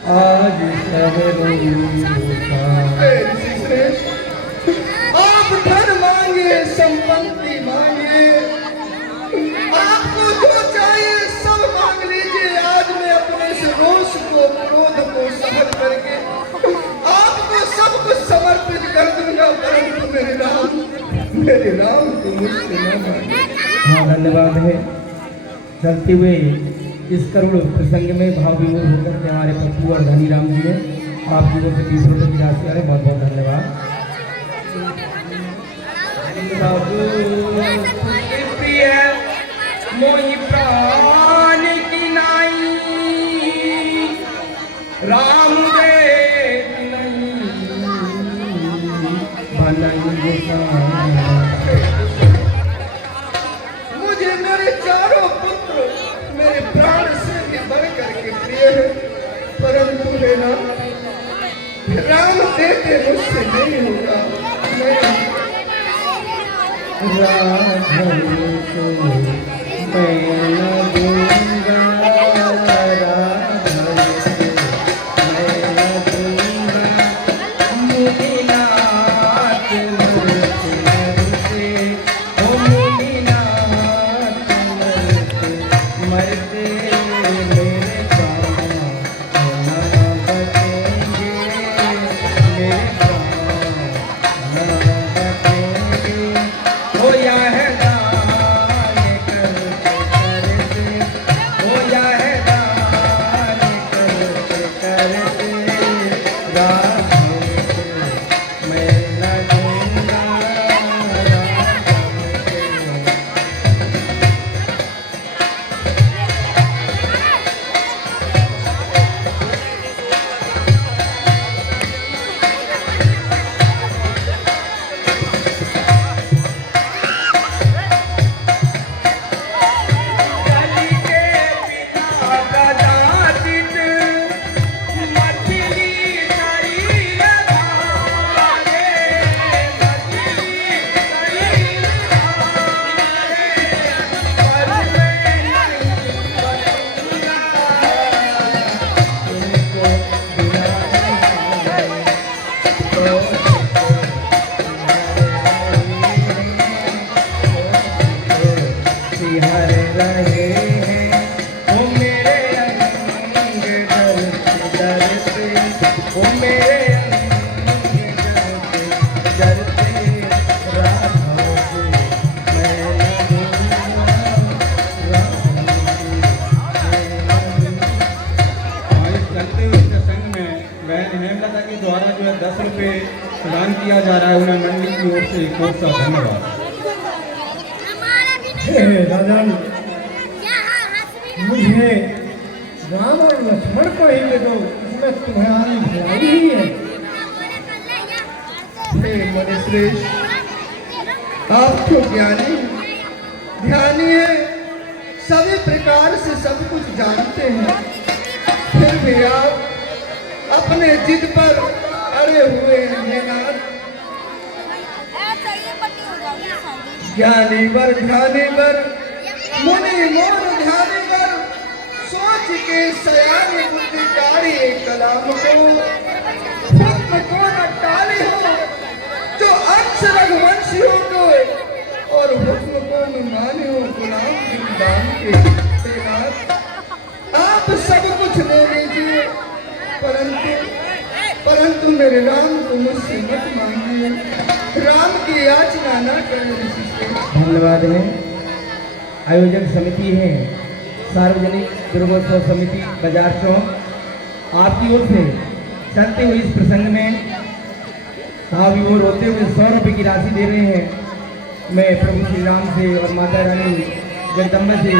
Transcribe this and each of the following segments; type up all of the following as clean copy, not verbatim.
आज सब रोता। आप धन मांगे, संपत्ति मांगे, आपको जो चाहिए सब मांग लीजिए। आज मैं अपने इस रोष को, क्रोध को सहन करके आपको सब कुछ समर्पित कर दूंगा, परंतु मेरे राम को मुझसे न मांगे। हाँ, धन्यवाद है। चलते हुए इस करुण प्रसंग में भाव विमोह होकर के हमारे पप्पू और धनी राम जी ने आपकी ओर से 30 रुपये की राशि आ रहे, बहुत बहुत धन्यवाद। प्रिय मोहि प्राण की नाई, राम दे नहीं भलाई मुझे मेरे चारों पुत्र मेरे प्राण से भी बढ़ करके प्रिय है, परंतु लेना राम देते मुझसे नहीं होगा। राधन को मैं न दूंगा, राधन को मैं न दूंगा, मुनिनाथ मरते मरते, ओ मुनिनाथ मरते मरते मेरे प्राण न बचेंगे, मेरे प्राण न बचेंगे। होया है दान करते करते, होया है दान करते करते, राधे को मैं न दूंगा, राधे को। कली के पिता गदाधित, मछली शरीर धारे, मछली शरीर धारे, पर मैं नहीं बचूंगा, तुमको बिना सिहर रहे हैं वो मेरे अंग डरते डरते, वो मेरे अंग डरते डरते, राधा को मैं न दूंगा, राधा को मैं न दूंगा। और इस चलते हुए प्रसंग में बहन हेमलता के द्वारा जो है 10 रुपये प्रदान किया जा रहा है, उन्हें मंडली की ओर से बहुत सा धन्यवाद। हे राजन, मुझे राम और लक्ष्मण को ही दे दो, इसमें तुम्हारी भलाई ही है। हे मनुश्रेष्ठ, आप तो ज्ञानी ध्यानी है, सभी प्रकार से सब कुछ जानते हैं, फिर भी आप अपने जिद पर अड़े हुए हैं। हे नाथ, ज्ञानी वर ध्यानी वर, मुनि मोर ध्यानी वर, सोच के सयानी बुद्धिकारी कलाम को, हुक्म को न टाली हो, जो अंश रघुवंशी हो तो, और हुक्म को न माने हो गुलाम गुलदान के। हे नाथ, आप सब कुछ ले लीजिए, परंतु मेरे राम को मुझसे मत मांगिए, राम की याचना न करें। धन्यवाद है। आयोजक समिति है सार्वजनिक दुर्गोत्सव समिति बाजार चौक, आपकी ओर से चलते हुए इस प्रसंग में आप वो रोते हुए 100 रुपये की राशि दे रहे हैं। मैं प्रभु श्री राम से और माता रानी जगदम्बा से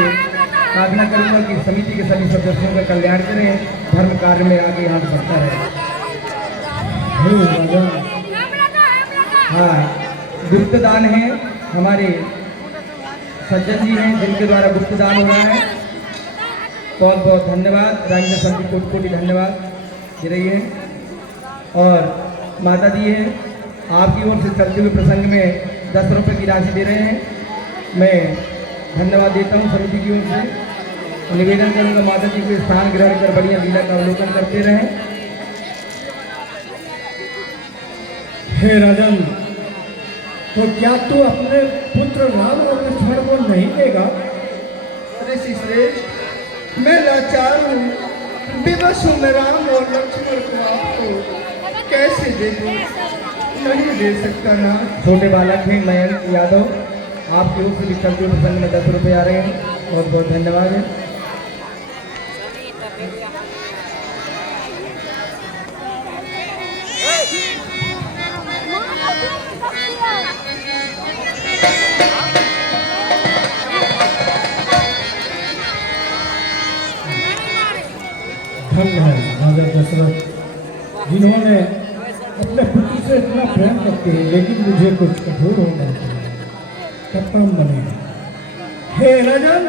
प्रार्थना करूंगा कि समिति के सभी सदस्यों का कल्याण करें, धर्म कार्य में आगे हाथ बढ़ता रहे। हाँ, गुप्त दान है, हमारे सज्जन जी हैं जिनके द्वारा गुप्त दान हो रहा है। बहुत बहुत धन्यवाद, राजेंद्र समिति कोटि कोटि धन्यवाद दे रही है। और माता जी हैं, आपकी ओर से चलते हुए प्रसंग में 10 रुपये की राशि दे रहे हैं। मैं धन्यवाद देता हूँ समिति की ओर से। निवेदन करूंगा माता जी के स्थान ग्रहण कर बढ़िया लीला का अवलोकन करते रहें। हे राजन, तो क्या तू अपने पुत्र राम और लक्ष्मण को नहीं देगा? ऋषि श्रेष्ठ, मैं लाचार हूँ, विवश हूँ मैं राम और लक्ष्मण को आपको कैसे दे दूँ? नहीं दे सकता ना। छोटे बालक हैं मयंक यादव, आपकी ओर से भी चलते प्रसंग में 10 रुपये आ रहे हैं। बहुत बहुत धन्यवाद है। धन्य है राजा दशरथ, जिन्होंने अपने पुत्र से इतना प्रेम करते हैं, लेकिन मुझे कुछ कठोर होना कप्तान बने। हे राजन,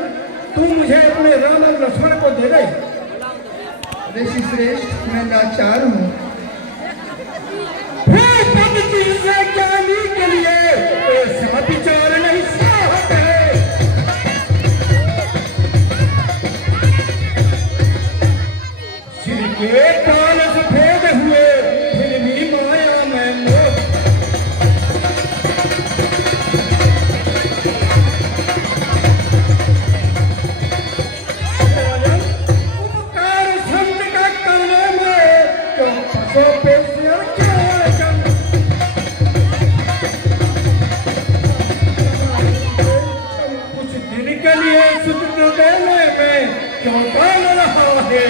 तू मुझे अपने राम और लक्ष्मण को दे दे। ऋषि श्रेष्ठ, मैं लाचार हूँ। से ज्ञानी के लिए विचार नहीं साहब है। सिर के कान सफेद हुए फिर भी माया में मोह। उपकार संत का करने में क्यों फंसो पेशियां क्यों आजम। कुछ दिन के लिए सुख देने में क्यों काम रहा है।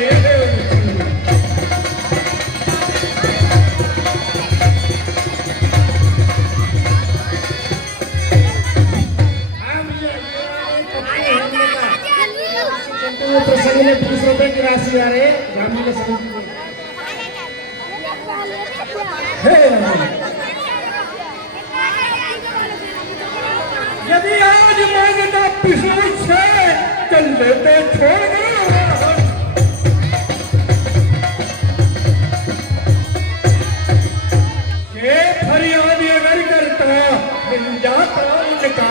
प्रसंग में 20 रुपए की राशि आ रही है ग्रामीण के सभी। यदि आज मांगता पिछले से चल देते छोड़ गए। ये फरियाद अगर करता मिल जाता उनका।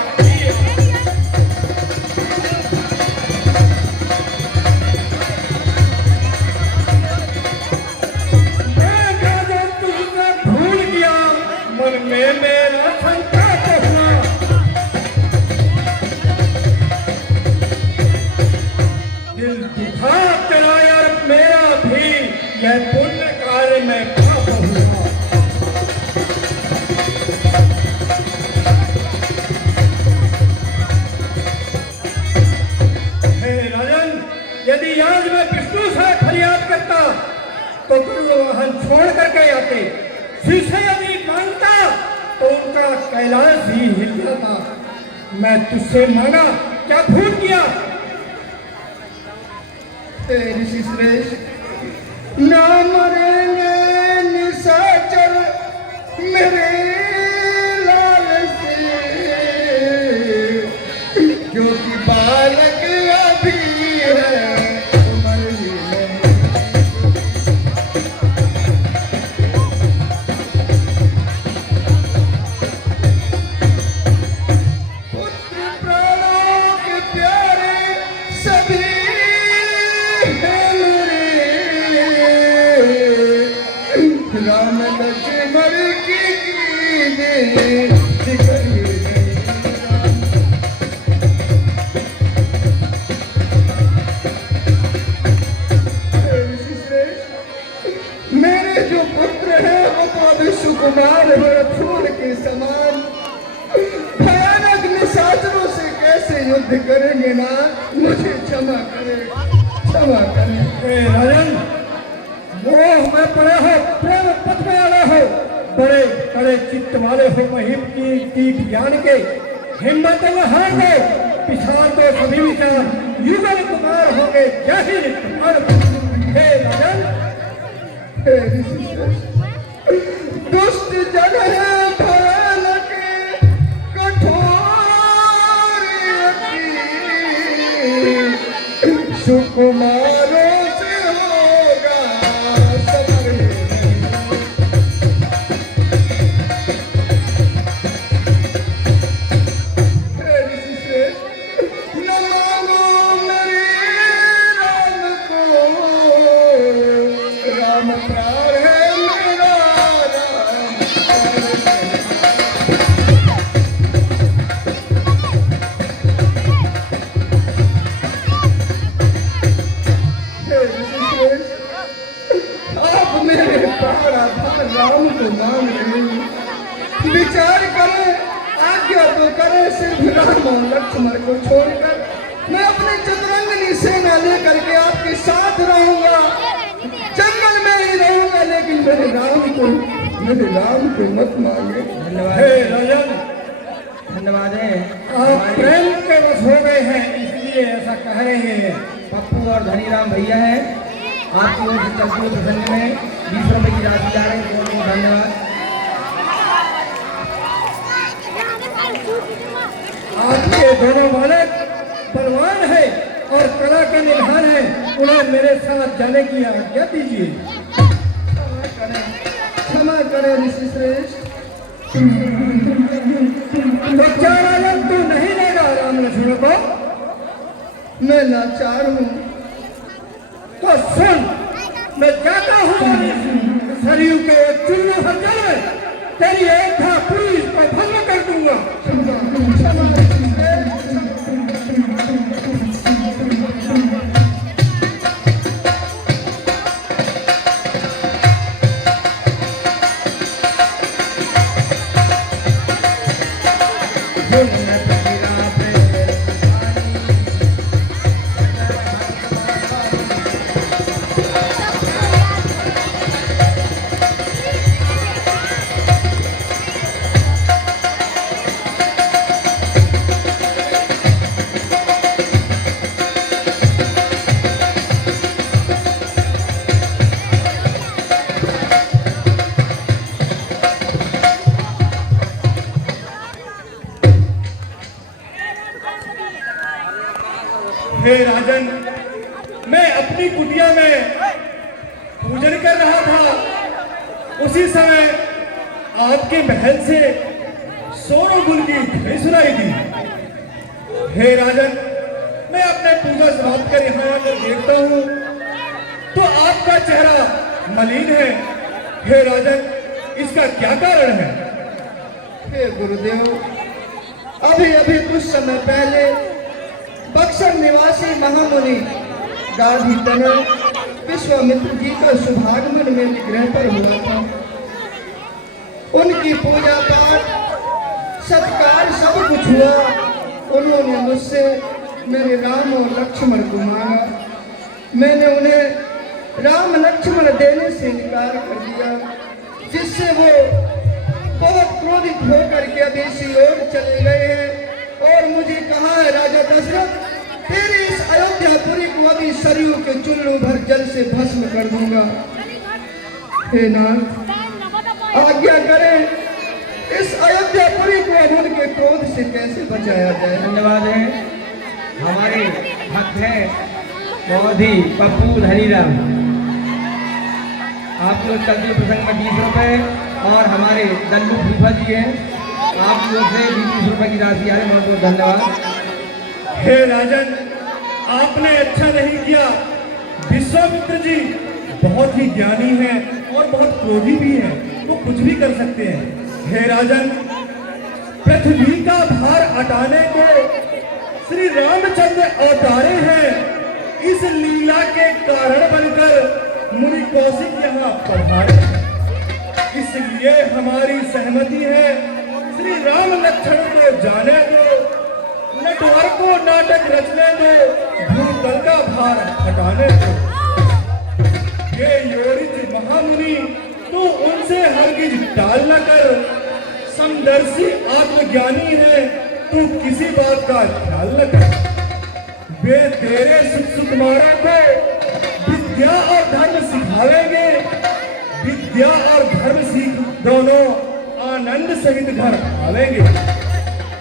मेरा संकट हुआ, दिल दुखा तेरा यार मेरा भी, यह पुण्य कार्य में पाप हुआ। हे राजन, यदि आज मैं विष्णु से फरियाद करता तो गुरु वाहन छोड़ करके आते। शीशे यदि मांगता तो उनका कैलाश ही हिल जाता। मैं तुझसे मांगा क्या भूल गया? ऋषि श्रेष्ठ, ना मरेंगे निशाचर मेरे लाल से, क्योंकि बालक अभी है उम्र ही में। राम लक्ष्मण की दे मेरे जो पुत्र है वो तो अभी सुकुमार और फूल के समान, भयानक निशाचरों से कैसे युद्ध करेंगे ना। मुझे क्षमा करें, क्षमा करें। राजन, मोह में पड़े हो, प्रेम पथ में आए हो, बड़े बड़े चित्त वाले हो, महिम की ज्ञान के हिम्मत न हार गए। पिछाड़ तो सभी विचार युगल कुमार होंगे। जय हिंद। हे राजन, दुष्ट जन है भयानक कठोर सुकुमारों से होगा सबर नहीं। न मानो मेरी प्राण है मेरा राम। हे ऋषिकेश, आप मेरे प्राण आधार राम को नाम रहे, विचार करें, आज्ञा तो करें, सिर्फ राम और लक्ष्मण को छोड़कर मैं अपनी चतुरंगनी सेना लेकर के आपके साथ रहूंगा, जंगल में ही रहूंगा, लेकिन मेरे राम को मत मांगे। धन्यवाद हे राजन, धन्यवाद है। आप प्रेम के वश हो गए हैं, इसलिए ऐसा कह रहे हैं। पप्पू और धनीराम भैया हैं, आपकी ओर से चलते हुए प्रसंग में 20 रुपए की राशि जा रही है। बहुत बहुत धन्यवाद। आपके दोनों बालक बलवान है और कला के निधान है, उन्हें मेरे साथ जाने की आज्ञा दीजिए। क्षमा करें ऋषि श्रेष्ठ। तो क्या राजन तू नहीं लेगा राम लक्ष्मण को? मैं लाचार हूँ। तो सुन, मैं जाता हूँ सरयू के चुल्लू भर जल में तेरी एक था पुलिस को भंग कर दूंगा। क्षमा ऋषि श्रेष्ठ। हे राजन, मैं अपनी कुटिया में पूजन कर रहा था, उसी समय आपके महल से शोरगुल की ध्वनि सुनाई दी। हे राजन, मैं अपने पूजा समाप्त कर यहाँ आकर देखता हूँ तो आपका चेहरा मलिन है। हे राजन, इसका क्या कारण है? हे गुरुदेव, अभी अभी कुछ समय पहले बक्सर निवासी महामुनि गाधी तनय विश्वामित्र जी का शुभागमन मेरे गृह पर हुआ था। उनकी पूजा पाठ सत्कार सब कुछ हुआ। उन्होंने मुझसे मेरे राम और लक्ष्मण को मांगा। मैंने उन्हें राम लक्ष्मण देने से इनकार कर दिया, जिससे वो बहुत क्रोधित होकर के अदेशी ओर चले गए हैं और मुझे कहा है, राजा दशरथ, तेरी इस अयोध्यापुरी को अभी सरयू के चुल्लू भर जल से भस्म कर दूंगा। हे नाथ, आज्ञा करें, इस अयोध्यापुरी को अब उनके क्रोध से कैसे बचाया जाए। धन्यवाद है। हमारे भक्त हैं मौधी पप्पू धनीराम, आपकी ओर चलते प्रसंग में 20 रुपए और हमारे दल्लू फूफा जी हैं, आपकी ओर से 20 रुपए की राशि आ रही है। बहुत बहुत धन्यवाद। हे राजन, आपने अच्छा नहीं किया। विश्वामित्र जी बहुत ही ज्ञानी हैं और बहुत क्रोधी भी हैं, वो कुछ भी कर सकते हैं। हे राजन, पृथ्वी का भार हटाने को श्री रामचंद्र अवतारे हैं। इस लीला के कारण बनकर मुनि कौशिक यहाँ पधारे, इसलिए हमारी सहमति है, श्री राम लक्ष्मण को जाने दो, नटवर को नाटक रचने दो, भूतल का भार हटाने दो। ये योरित महामुनि तू उनसे हरगिज टाल न कर, समदर्शी आत्मज्ञानी है, तू किसी बात का ख्याल न कर। वे तेरे सुकुमारों को विद्या और धर्म सिखावेंगे, विद्या और धर्म सीख दोनों आनंद सहित घर आवेंगे।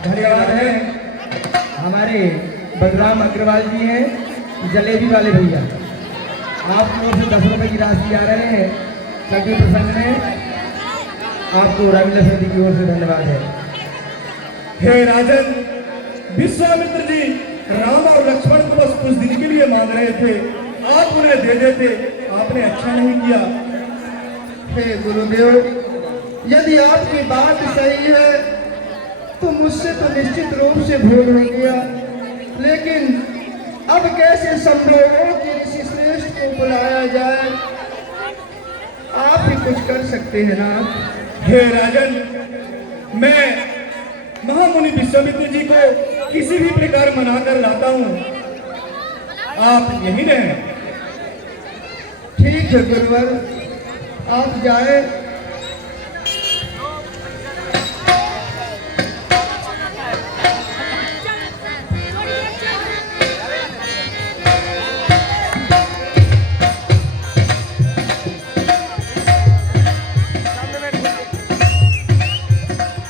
धन्यवाद है। हमारे बलराम अग्रवाल जी हैं, जलेबी वाले भैया, आपकी ओर से 10 रुपए की राशि आ रहे हैं। सभी प्रसंग में आपको रविंद्र समिति की ओर से धन्यवाद है। हे राजन, विश्वामित्र जी राम और लक्ष्मण को बस कुछ दिन के लिए मांग रहे थे, आप उन्हें दे देते। आपने अच्छा नहीं किया। हे गुरुदेव, यदि आपकी बात सही है तो मुझसे तो निश्चित रूप से भूल हो गया, लेकिन अब कैसे संभव हो कि ऋषि श्रेष्ठ को बुलाया जाए? आप ही कुछ कर सकते हैं ना? हे राजन, मैं महामुनि विश्वामित्र जी को किसी भी प्रकार मनाकर लाता हूँ, आप यही रहें। ठीक है गुरुवर, आप जाए